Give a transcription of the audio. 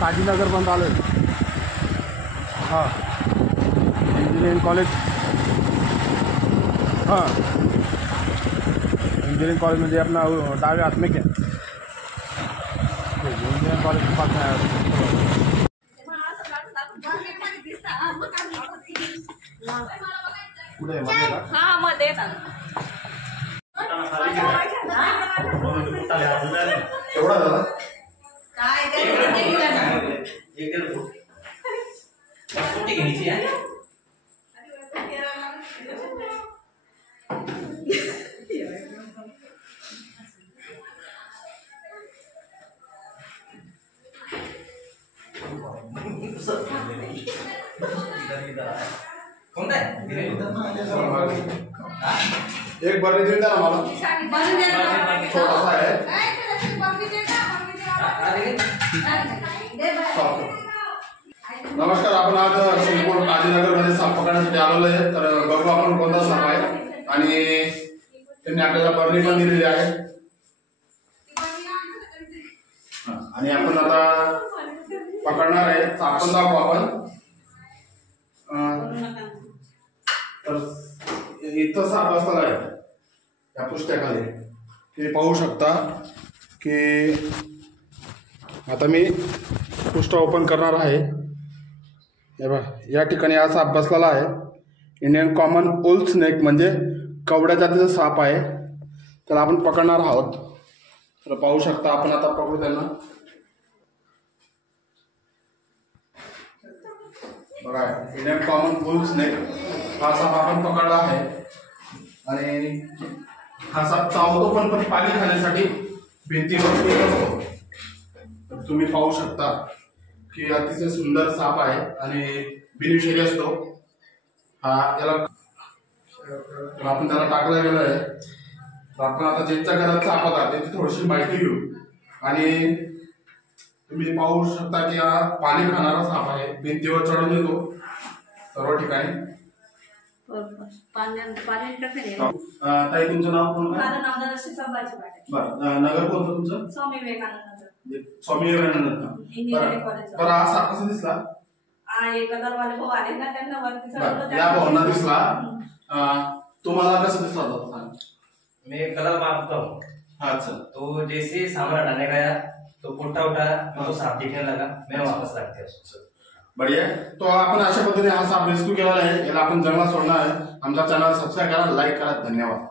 काजीनगरपर्यंत आलो आहे. हां, इंजिनिअरिंग कॉलेज. हां, इंजिनिअरिंग कॉलेज म्हणजे अपना डावे हाथ में क्या इंजिनिअरिंग कॉलेज पास आहे. कुठे मध्ये एवढा झाला एक बार दे देना मला छोटा सा है. नमस्कार, आपण आज संपूर्ण काजीनगर मध्ये साप पकडण्यासाठी आलेलो आहे. तर बघू आपण कोणता साप आहे आणि त्यांनी आपल्याला बरणी पण दिलेली आहे. आणि आपण आता पकडणार आहे. साप पण दाखवू आपण. तर इथं साप असला आहे या पुस्तकाखाली. तुम्ही पाहू शकता की आता मी पुस्तक ओपन करणार आहे. हे बघा, या ठिकाणी हा साप बसलेला आहे. इंडियन कॉमन वूल स्नेक म्हणजे कवड्या जातीचा साप आहे. त्याला आपण पकडणार आहोत. तर पाहू शकता आपण. आता पकडू त्यांना. बघा, इंडियन कॉमन वूल स्नेक हा साप आपण पकडला आहे. आणि हा साप चावतो पण पाणी खाण्यासाठी भिंतीवर असतो. तर तुम्ही पाहू शकता की अतिशय सुंदर साप आहे आणि बिनविषारी असतो हा. याला आपण त्याला टाकला गेला आहे. तर आपण आता ज्यांच्या घरात साप होता त्याची थोडीशी माहिती घेऊ. आणि तुम्ही पाहू शकता की हा पाणी खाणारा साप आहे. भिंतीवर चढून येतो सर्व ठिकाणी. ताई, तुमचं नाव कोण? माझं नाव धनश्री संभाजी पाटील. बरं, नगर कोणतं तुमचं? स्वामी विवेकानंद. स्वामी विवेकानंद. Engineering college. बरं, हा साप कसा दिसला? हे कदरवाले भाऊ आले ना, त्यांना वरती बरं, या भावना दिसला. तुम्हाला कसं दिसला होता? मैं कलर मापता हूँ. अच्छा. तो जैसे सामान हटाने गया तो पुट्टा उठा, तो सांप दिखने लगा, मैं वापस रख दिया उसको. बढ़िया. तो आपण अशा पद्धतीने हा साप रेस्क्यू केलेला आहे. याला आपण जंगलात सोडणार आहे. आमचा चॅनल सबस्क्राईब करा, लाईक करा. धन्यवाद.